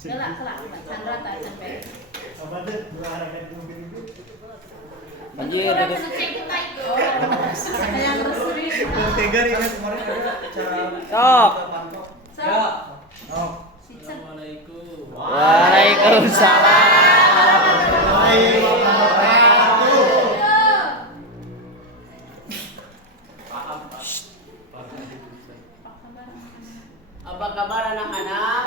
Kelak Chandra tak sampai. Apa tuh berharapkan mungkin itu? Anjir, Orang ada kena cek kita itu. Yang resmi. Tegar ini kemarin ada acara. Sok. Ya. Oh. Assalamualaikum. Apa kabar anak-anak?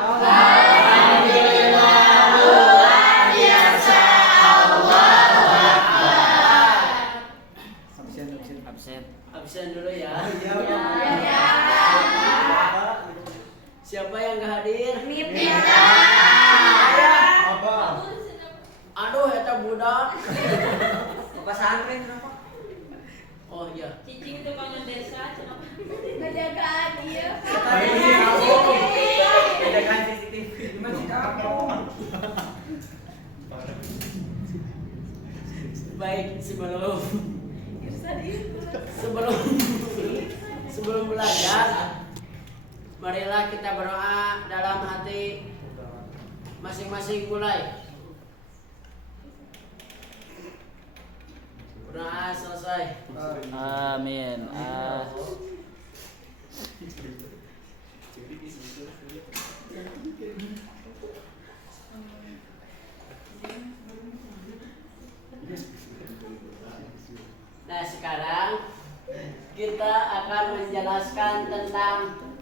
Absen dulu ya. Siapa yang gak hadir? Apa? Aduh, eta budak. Bapak santri kenapa? Oh iya. Cicing itu bangun desa, kenapa? Ngejagaan dia. Bedakan CCTV. Gimana sih kamu? Baik, sebelum belajar, marilah kita berdoa dalam hati masing-masing mulai. Berdoa selesai. Amin. Nah, sekarang kita akan menjelaskan tentang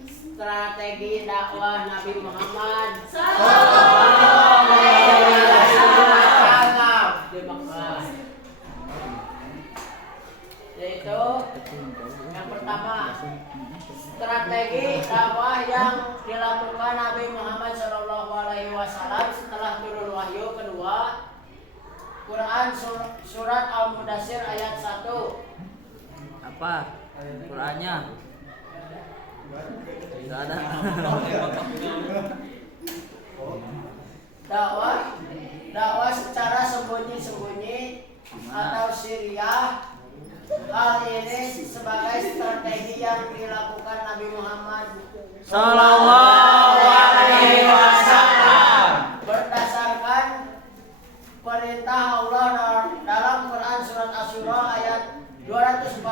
strategi dakwah Nabi Muhammad sallallahu alaihi wasallam di Makkah. Yaitu yang pertama, strategi dakwah yang dilakukan Nabi Muhammad sallallahu alaihi wasallam setelah turun wahyu. Kedua, Quran surat Al-Mudaththir ayat 1. Apa? Qurannya? Tidak ada. Dakwah secara sembunyi-sembunyi atau sirriyah. Hal ini sebagai strategi yang dilakukan Nabi Muhammad Sallallahu alaihi wasallam. berdasarkan perintah Allah dalam Quran surat Asy-Syura ayat 214.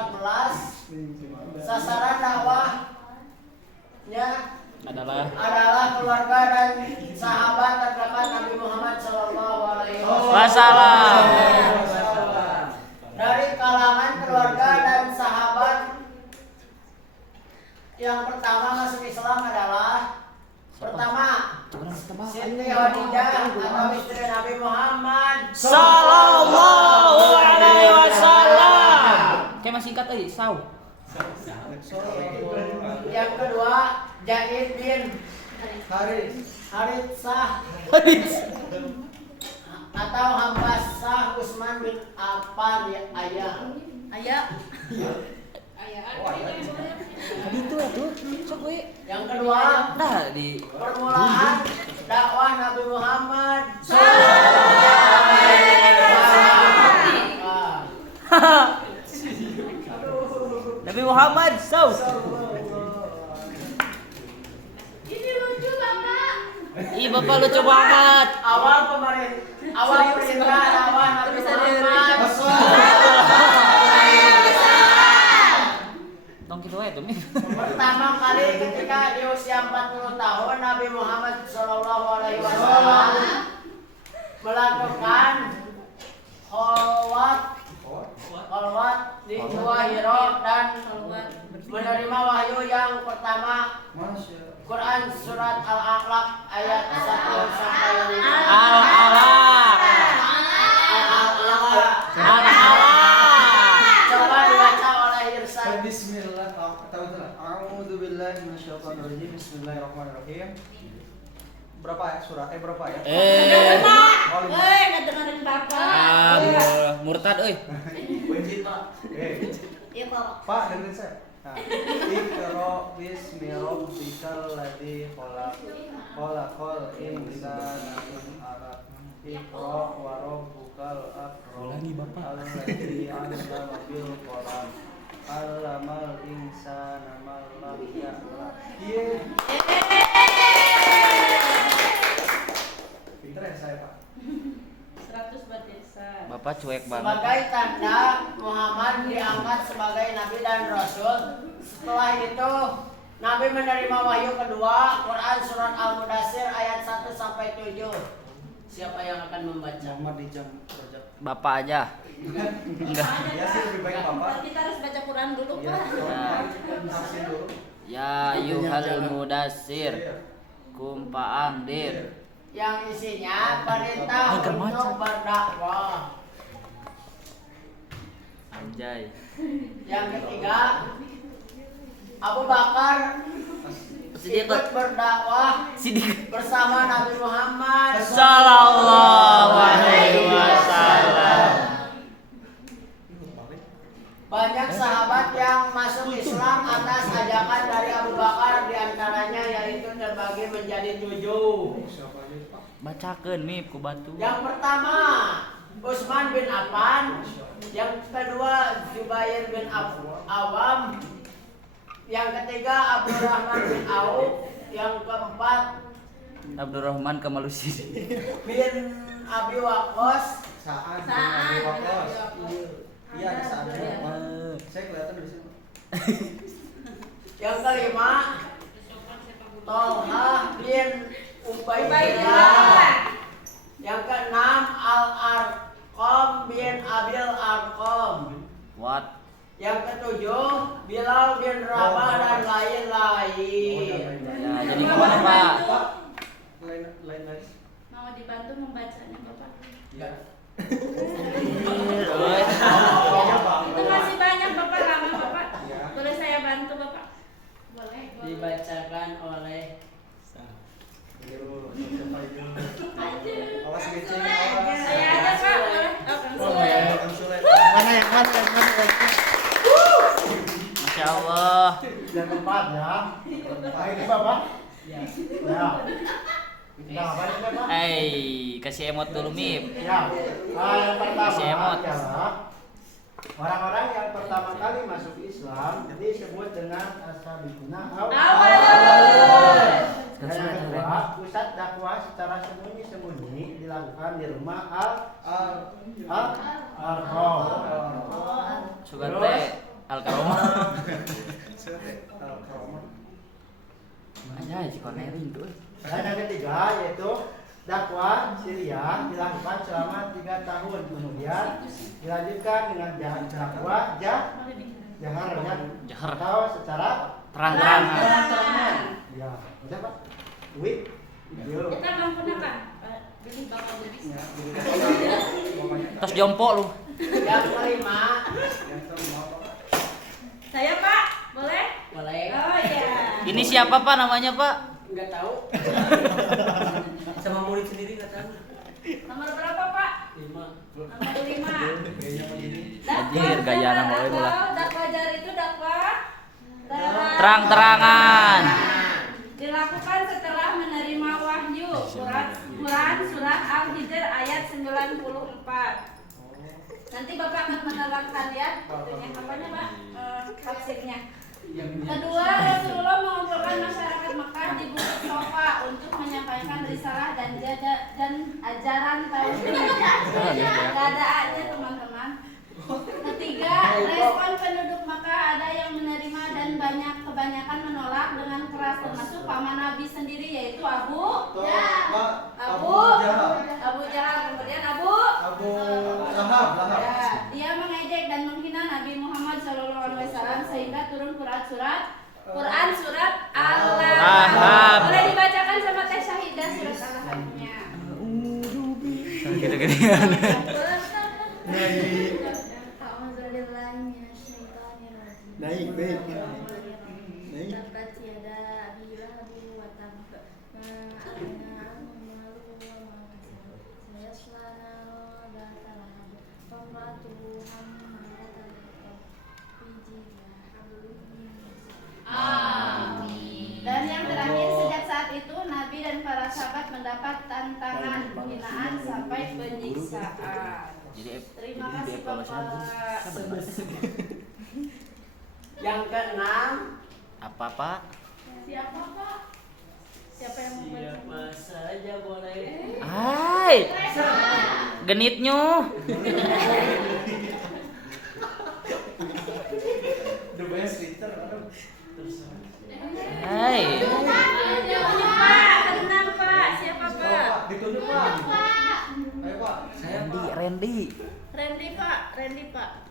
Sasaran dakwahnya adalah keluarga dan sahabat terdekat Nabi Muhammad sallallahu alaihi wasallam. Dari kalangan keluarga dan sahabat, yang pertama masuk Islam adalah pertama Siti Khadijah atau istri Nabi Muhammad Sallallahu alaihi wasallam. Kayak masih singkat tadi, saw. Yang kedua Zaid bin Haritsah atau Hambasah Utsman bin Affan ayah. Itu atuh, sok we. Yang kedua Nah, di permulaan dakwah Nabi Muhammad Nabi Muhammad saw. Ini lucu Bapak. Ih, Bapak lucu banget. awal perintah dakwah Nabi Muhammad Dong gitu aja tuh. pertama kali ketika di usia 40 tahun Nabi Muhammad sallallahu alaihi wasallam melakukan khalwat di Gua Hira dan menerima wahyu yang pertama, Quran surat Al-A'laq ayat 1 sampai 5. Al-Alaq. Coba dibaca oleh Irsan. Bismillah. A'udzubillahi minasyaitonirrajim. Bismillahirrahmanirrahim. Berapa ya surah? Berapa ya? Nggak dengerin Bapak. Murtad euy. Iya Pak. Pak, dengerin saya. Nah, Iqra bismi rabbikal ladzi khalaq. Khalaqal insana min 'alaq. Iqra wa rabbukal akram. Alladzi 'allama bil qalam. 'Allamal insana ma lam ya'lam. harus berdesa. Bapak cuek banget. Sebagai tanda Muhammad diangkat sebagai nabi dan rasul. Setelah itu Nabi menerima wahyu kedua, Quran surat Al-Mudaththir ayat 1 sampai 7. Siapa yang akan membaca? Muhammad di jam Rajab. Bapak aja. Enggak. Ya sih lebih baik Bapak. Kita harus baca Quran dulu, Ya, Pak. tafsir dulu. Ya yuhal mudassir. Kum paangdir. Yang isinya perintah untuk berdakwah. Anjay. Yang ketiga, Abu Bakar ikut berdakwah Sidik. bersama Nabi Muhammad. Sallallahu alaihi wasallam. Banyak sahabat yang masuk Islam atas ajakan dari Abu Bakar, diantaranya yaitu terbagi menjadi 7. Bacakeun mip ku batu. Yang pertama Utsman bin Affan, yang kedua Zubair bin Awam, yang ketiga Abdurrahman bin Auf, yang keempat Abdurrahman Kamalusi. bin Abi Waqqas, Saat Saat. Iya, ada saat. Saya kelihatan di situ. yang kelima Tolha bin Ubaidillah, Ubaidillah. yang keenam Al-Arqam bin Abil Arqam, What? yang ketujuh Bilal bin Rabah dan lain-lain. Ya, jadi gimana, Pak? Lain lagi. Mau dibantu membacanya, Bapak? Ya. Itu masih banyak, Bapak. Lama, Bapak. Ya. Boleh saya bantu, Bapak? Boleh. Dibacakan oleh Awas ngeceng, awas. Saya ada, Pak. Boleh. Oh, Kang Sule. Kang Sule. mana yang Masya Allah. yang keempat ya. Ini Bapak. Ya. Nah, balik Bapak. Kasih emot dulu mip. Ya. Yang pertama Kasih emot. adalah orang-orang yang pertama kali masuk Islam disebut dengan ashabikuna Awal. Dan yang kedua, pusat dakwah secara sembunyi-sembunyi dilakukan di rumah Al-Arqam. Sugan teh Al-Karomah. Anjay, si konering tuh. Dan yang ketiga yaitu dakwah Syria dilakukan selama 3 tahun, kemudian dilanjutkan dengan dakwah jahar Jahar. atau secara Terang-terangan. ya, udah Pak. Wih, video. Kita belum pernah, Pak. Beli Bapak beli. Tos jompo lu. Yang kelima, Saya, Pak. Boleh? boleh. Oh, iya. Ini siapa, Pak, namanya, Pak? Enggak tahu. Sama murid sendiri nggak tahu. Nomor berapa, Pak? 5. Nomor 5. Anjir, gaya anak mulai bola. Dakwah jar itu dakwah Terang-terangan. dilakukan setelah menerima wahyu. Quran surat Al-Hijr ayat 94. Nanti Bapak akan menerangkan ya, itunya apanya, Pak? Tafsirnya. Kedua, Rasulullah mengumpulkan masyarakat Mekah di Bukit Sofa untuk menyampaikan risalah dan ajaran tauhid. Nggak ada aja, teman-teman. Ketiga, respon penduduk Mekah ada yang menerima dan kebanyakan menolak dengan keras, termasuk paman Nabi sendiri yaitu Abu Jahal, kemudian Abu Lahab. Ya, dia mengejek dan menghina Nabi Muhammad SAW sehingga turun Quran surat Al-Lahab. Boleh dibacakan sama Teh Syahidah surat Al-Lahabnya. Gitu-gitu. Naik. Dapat tiada bila wa tab. Dan yang terakhir, sejak saat itu Nabi dan para sahabat mendapat tantangan penghinaan sampai penyiksaan. Terima kasih, Bapak. Yang keenam, Apa, Pak? Siapa, Pak? Siapa yang membaca? siapa saja boleh. Hai. Genitnya. The best Twitter, aduh. Hai. Pak, tenang Pak. Siapa Pak? Ditunjuk Pak. Ayo Pak. Randy. Randy Pak.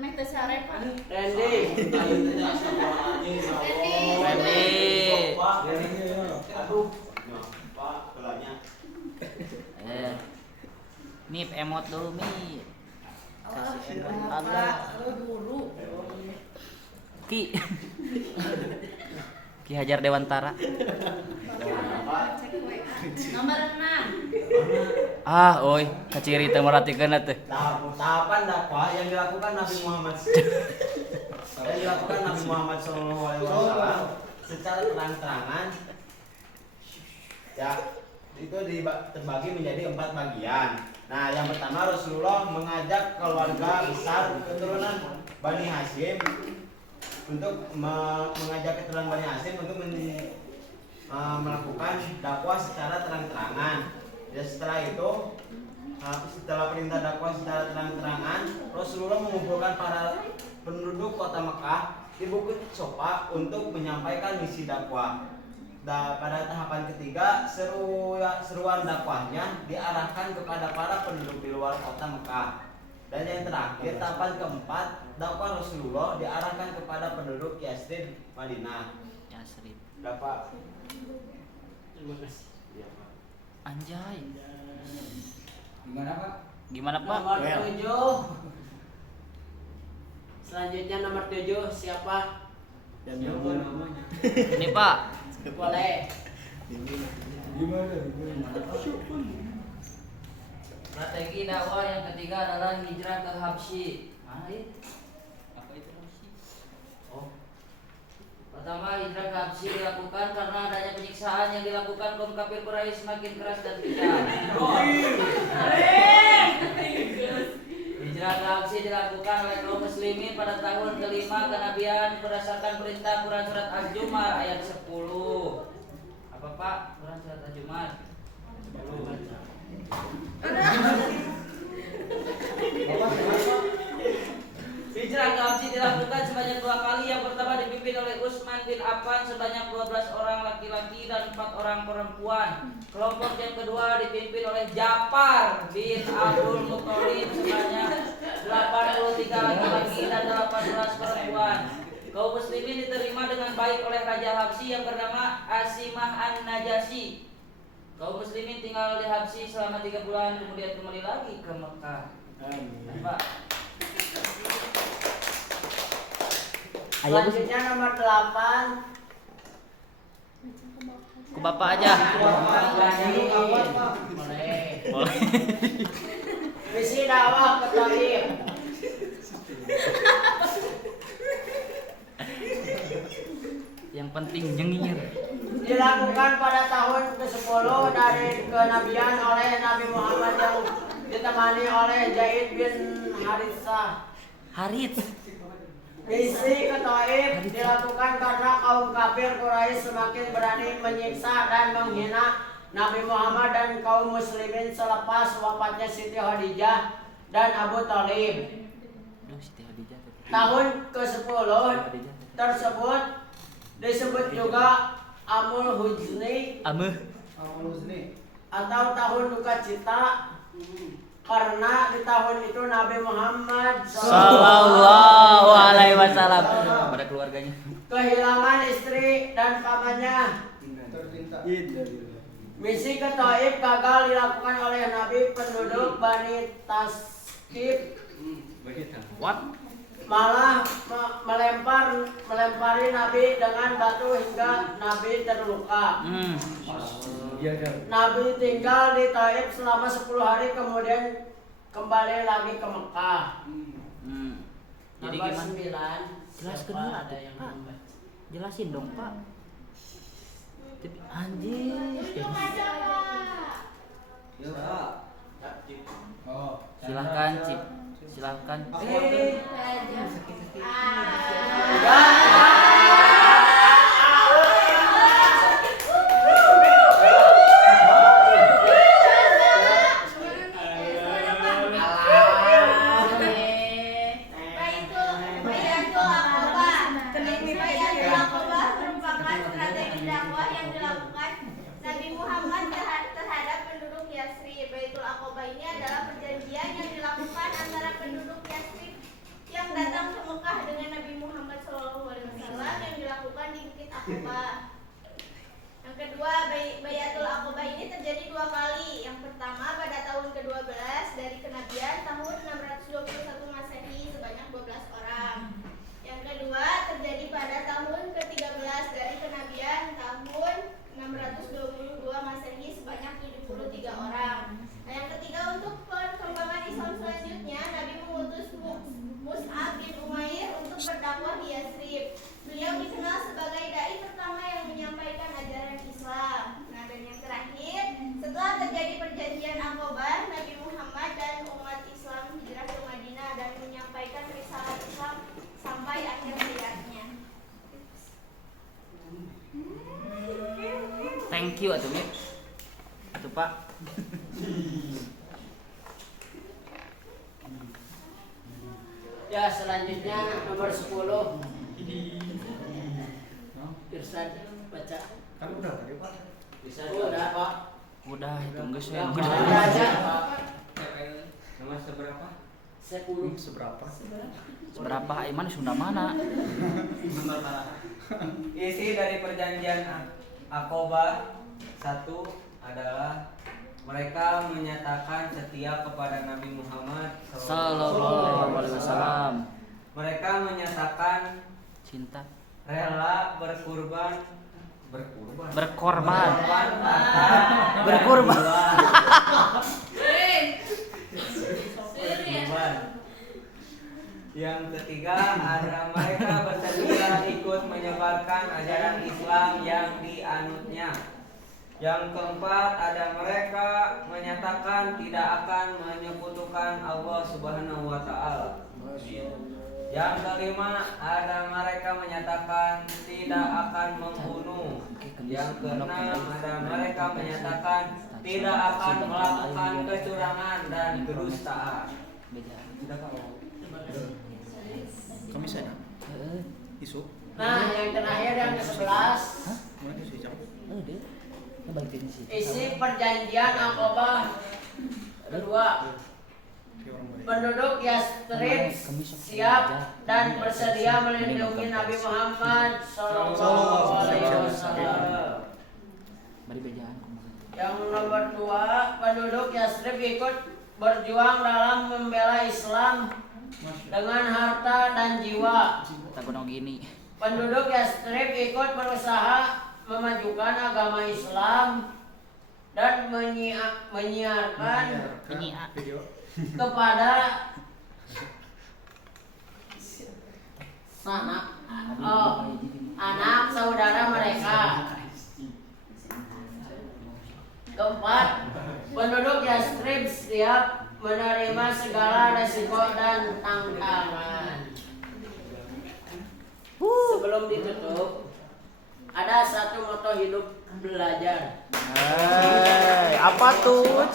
Mek teh sare Pak. Randy. Randy. Aduh. Mip emot dulu Mip. Kasih emot Allah. Guru. Ki. Ki Hajar Dewantara. Nomor 6. Ah, oi, kaciri teh merhatikeun teh. Tahapan dakwah yang dilakukan Nabi Muhammad Shallallahu Alaihi Wasallam secara terang-terangan ya itu terbagi menjadi 4 bagian. Nah, yang pertama Rasulullah mengajak keluarga besar keturunan Bani Hashim untuk mengajak keturunan Bani Hashim untuk melakukan dakwah secara terang-terangan. Ya, setelah itu, setelah perintah dakwah secara terang-terangan, Rasulullah mengumpulkan para penduduk kota Mekah di Bukit Sofa untuk menyampaikan misi dakwah. Pada tahapan ketiga, seruan dakwahnya diarahkan kepada para penduduk di luar kota Mekah. Dan yang terakhir, tahapan keempat, dakwah Rasulullah diarahkan kepada penduduk Yasrib, Madinah. Yasrib. Bapak. Terima kasih. Ya, Pak. Anjay. Gimana Pak? Gimana Pak? Nomor 7. Selanjutnya nomor 7 siapa? Siapa namanya? Ini Pak. Boleh. Gimana? Strategi dakwah yang ketiga adalah hijrah ke Habsyi. Mana itu? Apa itu Habsyi? Oh. Pertama, hijrah ke Habsyi dilakukan karena adanya penyiksaan yang dilakukan kaum kafir Quraisy semakin keras dan kejam. Hijrah ke Habsyi dilakukan oleh kaum muslimin pada tahun kelima kenabian berdasarkan perintah Quran surat Az-Zumar ayat 10. Apa Pak? Quran surat Az-Zumar. Hijrah ke Habsyi dilakukan sebanyak 2 kali. Yang pertama dipimpin oleh Utsman bin Affan sebanyak 12 orang laki-laki dan 4 orang perempuan. Kelompok yang kedua dipimpin oleh Ja'far bin Abdul Muthalib sebanyak 83 laki-laki dan 18 perempuan. Kaum muslimin diterima dengan baik oleh Raja Habsyi yang bernama Asimah An-Najasyi. Kaum muslimin tinggal di Habsyi selama 3 bulan kemudian kembali lagi ke Mekah. Pak. Selanjutnya nomor 8. Ke Bapak aja. Boleh. Boleh. Misi dakwah ke Taif. Yang penting nyengir. Dilakukan pada tahun ke-10 dari kenabian oleh Nabi Muhammad yang ditemani oleh Zaid bin Haritsah. Harits. Misi ke Taif dilakukan karena kaum kafir Quraisy semakin berani menyiksa dan menghina Nabi Muhammad dan kaum muslimin selepas wafatnya Siti Khadijah dan Abu Thalib. Tahun ke-10 tersebut disebut juga Amul Huzni atau tahun duka cita karena di tahun itu Nabi Muhammad Sallallahu Alaihi Wasallam pada keluarganya kehilangan istri dan pamannya. Misi ke Taif gagal dilakukan oleh Nabi. Penduduk Bani Taskib malah melempari Nabi dengan batu hingga Nabi terluka. Nabi tinggal di Taif selama 10 hari kemudian kembali lagi ke Mekah. Jadi Nomor gimana? 9. Jelaskan Siapa dulu ada atuh, yang Pak. nambah? Jelasin dong Pak. Anjir. Silahkan Cip. Silahkan. thank you atuh Mip. Atuh Pak. Ya, selanjutnya nomor 10. Irsan baca. Kan udah tadi Pak. Udah, Pak. Udah itu geus we. Udah aja. Nomor seberapa? 10. Seberapa? Berapa iman Sunda mana? Isi dari perjanjian Aqobah 1 adalah mereka menyatakan setia kepada Nabi Muhammad Sallallahu alaihi wasallam. Mereka menyatakan Cinta rela berkorban berkorban. harta Berkorban. berkorban. Yang ketiga adalah mereka bersedia ikut menyebarkan ajaran Islam yang dianutnya. Yang keempat ada mereka menyatakan tidak akan menyekutukan Allah Subhanahu wa taala. Yang kelima ada mereka menyatakan tidak akan membunuh. Yang keenam ada mereka menyatakan tidak akan melakukan kecurangan dan kedustaan. Kami sana. Isu. Nah, yang terakhir yang ke-11. Mana isu jam? Isi perjanjian Aqobah kedua. Penduduk Yastrib siap dan bersedia melindungi Nabi Muhammad Sallallahu Alaihi Wasallam. Yang nomor 2, penduduk Yastrib ikut berjuang dalam membela Islam dengan harta dan jiwa. Gini. Penduduk Yastrib ikut berusaha memajukan agama Islam dan menyiarkan video kepada anak saudara mereka. Keempat, penduduk Yastrib siap menerima segala resiko dan tantangan. Sebelum ditutup, ada satu moto hidup belajar. Apa tuh?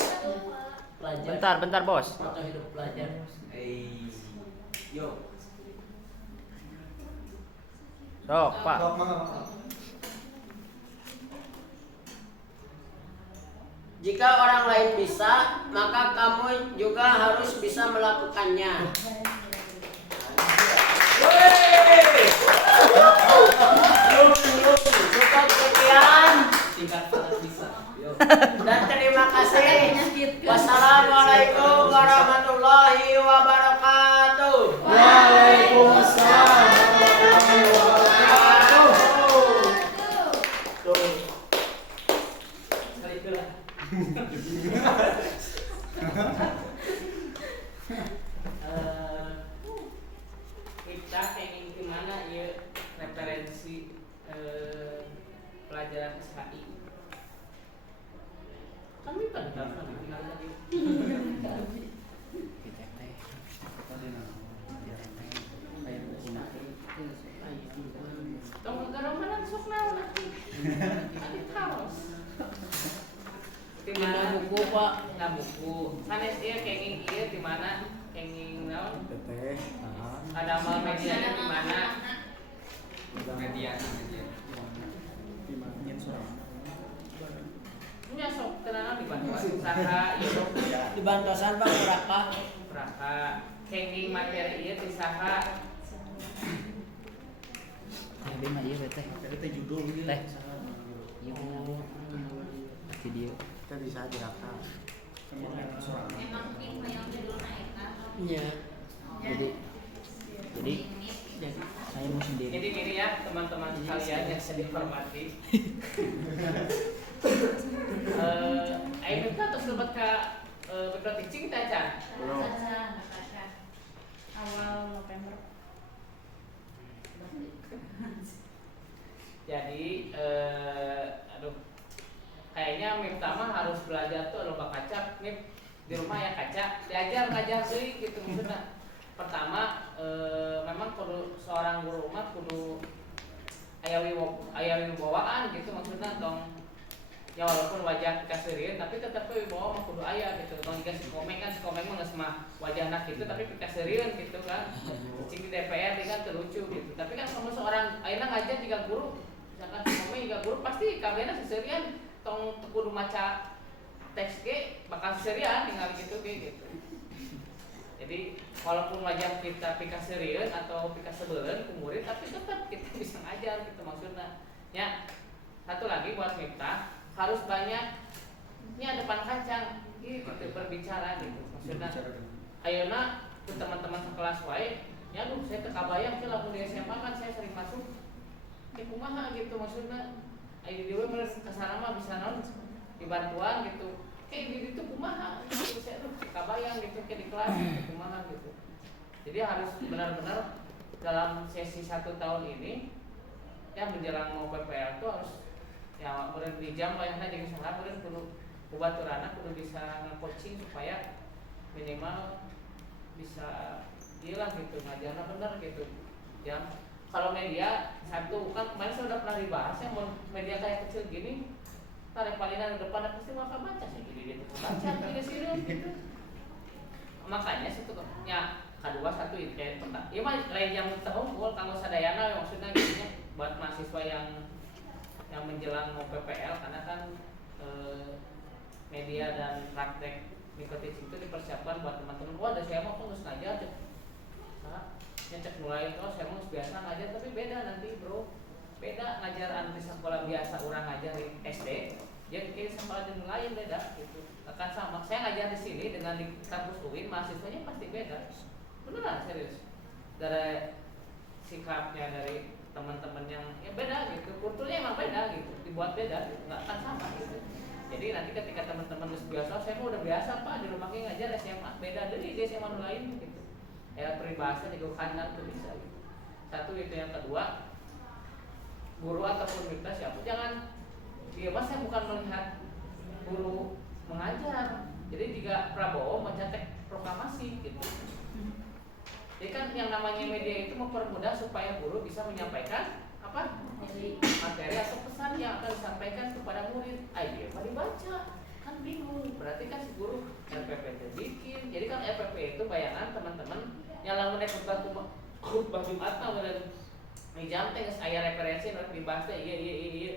Belajar. Bentar bos. Moto hidup belajar. Yo. Sok Pak. Jika orang lain bisa, maka kamu juga harus bisa melakukannya. Cukup sekian. Dan terima kasih. Wassalamualaikum warahmatullahi wabarakatuh. Waalaikumsalam warahmatullahi wabarakatuh. Kita ingin kemana ya referensi pelajaran SHI. Kami kan tinggal tadi. Tong negara mana sok naon atuh? Adit haus. Di mana buku Pak? Nah buku. Sanes ieu kenging ieu di mana? Kenging naon? Teteh. Ada amal medianya di mana? Media. Nya sok tenanan di Bandung usaha ieu Di Bantosan Pak berapa? berapa kenging materi ieu di saha? Teh mah ieu teh. Teh judul gitu. Teh. Ieu video. Kita bisa direkam. Emang yang judulnya eta. Iya. Jadi saya mau sendiri. Jadi gini ya teman-teman sekalian yang saya dihormati. Ayo kita terus lebat ke beberapa teaching kita Chan. Baca. Awal November. Jadi aduh kayaknya Mip pertama harus belajar tuh lomba kaca. Mip di rumah ya kaca ngajar sih gitu maksudnya. Pertama memang kudu seorang guru rumah kudu aya wibawaan gitu maksudnya tong ya walaupun wajah kaseureun tapi tetep we bawa mah kudu aya gitu. Kalau si komeng mah geus mah wajah anak gitu tapi kaseureun gitu kan. Cing di DPR kan terlucu gitu. Tapi kan kamu seorang ayeuna ngajar juga guru, misalkan si komeng juga guru pasti kabehna seserian tong kudu maca teks ge bakal seserian tinggal gitu gitu. Jadi walaupun wajah kita pika serius atau pika sebelen ke murid tapi tetap kita bisa ngajar gitu maksudnya. Ya. Satu lagi buat Miftah harus banyak depan kacang gitu berbicara gitu maksudnya. Ayeuna ke teman-teman sekelas wae, ya aduh saya terkabayang sih lamun di SMA kan saya sering masuk kumaha gitu maksudnya. Ayo dewe bener kasana mah bisa naon dibantuan gitu. Kayak gitu kumaha gitu saya tuh kabayang gitu kayak di kelas gitu, kumaha gitu. Jadi harus benar-benar dalam sesi 1 tahun ini ya menjelang mau PPL tuh harus ya kemudian di jam layaknya jadi sangat kemudian kudu kubaturana kudu bisa nge-coaching supaya minimal bisa gila gitu ngajarnya bener gitu ya. Kalau media satu kan kemarin saya udah pernah dibahas ya media kayak kecil gini tarik palinan di depan pasti bakal baca sih jadi dia baca tidak serius gitu. Makanya satu ya kedua satu itu kayak tentang ya mah lain yang terhubung kanggo sadayana maksudnya gini buat mahasiswa yang menjelang mau PPL karena kan media dan praktek microteaching itu dipersiapkan buat teman-teman. Wah, dari saya mau nggak sengaja cek, cek mulai saya mau biasa ngajar tapi beda nanti bro, beda ngajar antri sekolah biasa orang ngajar di SD, jadi kayak sekolah yang lain beda gitu. Akan sama, saya ngajar di sini dengan di kampus UIN mahasiswanya pasti beda, beneran serius. Dari sikapnya dari teman-teman yang ya beda gitu, kulturnya emang beda gitu, dibuat beda, gitu. Nggak akan sama gitu. Jadi nanti ketika teman-teman biasa, saya mau udah biasa pak di rumahnya ngajar SMA, beda dari SMA lain gitu. Ya peribahasa juga kanan tuh bisa gitu. Satu itu yang kedua, guru ataupun mitra siapa jangan dia mas saya bukan melihat guru mengajar. Jadi jika Prabowo mencetak proklamasi gitu. Jadi kan yang namanya media itu mempermudah supaya guru bisa menyampaikan apa materi atau pesan yang akan disampaikan kepada murid. Dia mah dibaca kan bingung. Berarti kan si guru RPP itu bikin. Jadi kan RPP itu bayangan teman-teman yang lamun khutbah Jumat dan jam teh geus aya referensi nu dibahas teh iya.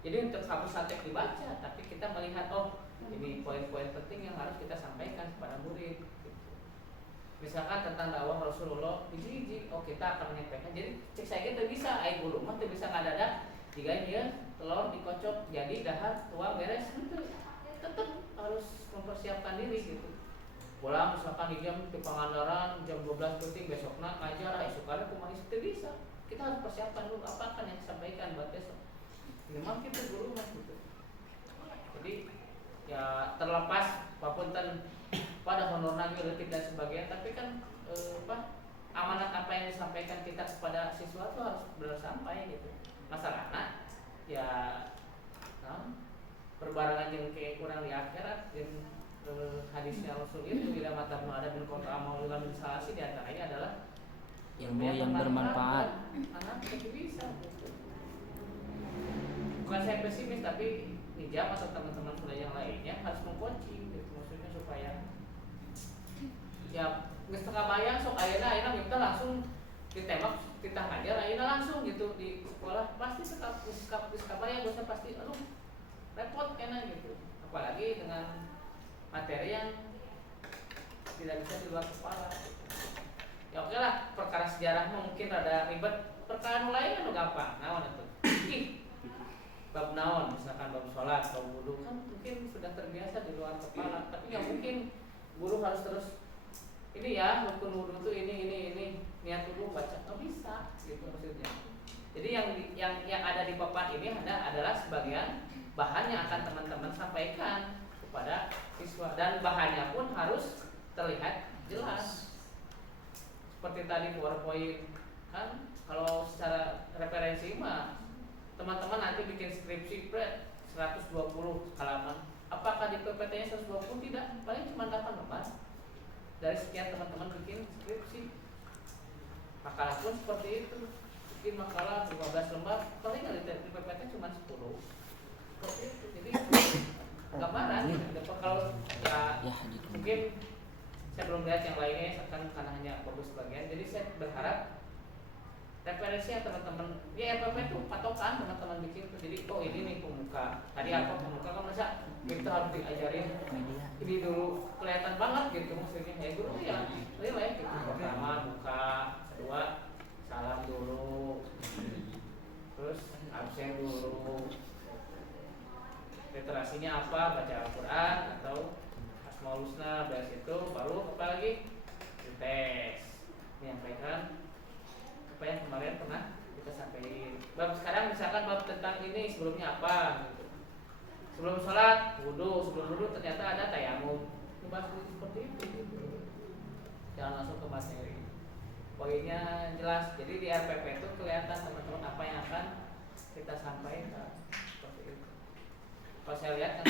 Jadi untuk satu satek dibaca, tapi kita melihat ini poin-poin penting yang harus kita sampaikan kepada murid. Misalkan tentang dakwah Rasulullah hiji kita akan menyampaikan. Jadi cek saya kita bisa guru mah teu bisa ngadadak jika dia telur dikocok jadi dahar tuang beres itu tetap harus mempersiapkan diri gitu. Pulang misalkan di jam di Pangandaran jam 12 penting besoknya ngajar esukana kumaha itu bisa. Kita harus persiapkan dulu apa kan yang disampaikan buat besok. Memang kita guru mah gitu. Jadi ya terlepas apapun pada honor nabi dan sebagainya, tapi kan amanat apa yang disampaikan kita kepada siswa itu harus benar sampai gitu. Masalahnya ya berbarengan yang kayak kurang di akhirat dan hadisnya Rasul itu bila mata ada bin kota amal min salasi di antaranya adalah ilmu yang bermanfaat. Anak itu bisa gitu. Bukan saya pesimis tapi Nijam atau teman-teman sudah yang lainnya harus mengcoaching gitu maksudnya supaya ya geus teu kabayang sok ayeuna kita langsung ditembak kita ngajar ayeuna langsung gitu di sekolah pasti geus kabayang dosen pasti aduh repot kena gitu apalagi dengan materi yang tidak bisa di luar kepala. Ya oke lah perkara sejarah mungkin rada ribet, perkara lain kan gampang naon atuh bab naon misalkan bab sholat, bab wudu kan mungkin sudah terbiasa di luar kepala, tapi nggak mungkin guru harus terus ini ya rukun wudu tuh ini niat dulu baca nggak bisa gitu maksudnya. Jadi yang ada di papan ini adalah sebagian bahan yang akan teman-teman sampaikan kepada siswa dan bahannya pun harus terlihat jelas seperti tadi PowerPoint kan kalau secara referensi mah teman-teman nanti bikin skripsi 120 halaman. Apakah di PPT-nya 120? Tidak, paling cuma 8 lembar. Dari sekian teman-teman bikin skripsi. Makalah pun seperti itu. Bikin makalah 15 lembar, paling di PPT cuma 10. seperti itu. Jadi gambaran gitu. Kalau ya Ya, gitu. mungkin saya belum lihat yang lainnya karena hanya fokus bagian. Jadi saya berharap referensi teman-teman ya RPP itu patokan teman-teman bikin tuh. Jadi oh ini nih pemuka tadi apa pemuka kan masa kita harus diajarin Media. ini dulu kelihatan banget gitu maksudnya ya guru tuh ya nilai gitu pertama buka kedua salam dulu terus absen dulu literasinya apa baca Al-Quran atau Asmaul Husna beres itu baru apa lagi tes menyampaikan apa yang kemarin pernah kita sampaikan. Bab sekarang misalkan bab tentang ini sebelumnya apa gitu. Sebelum sholat wudhu, sebelum wudhu ternyata ada tayamum. Membahas seperti itu gitu. Jangan langsung ke materi. Poinnya jelas. Jadi di RPP itu kelihatan teman-teman apa yang akan kita sampaikan seperti itu. Kalau saya lihat kan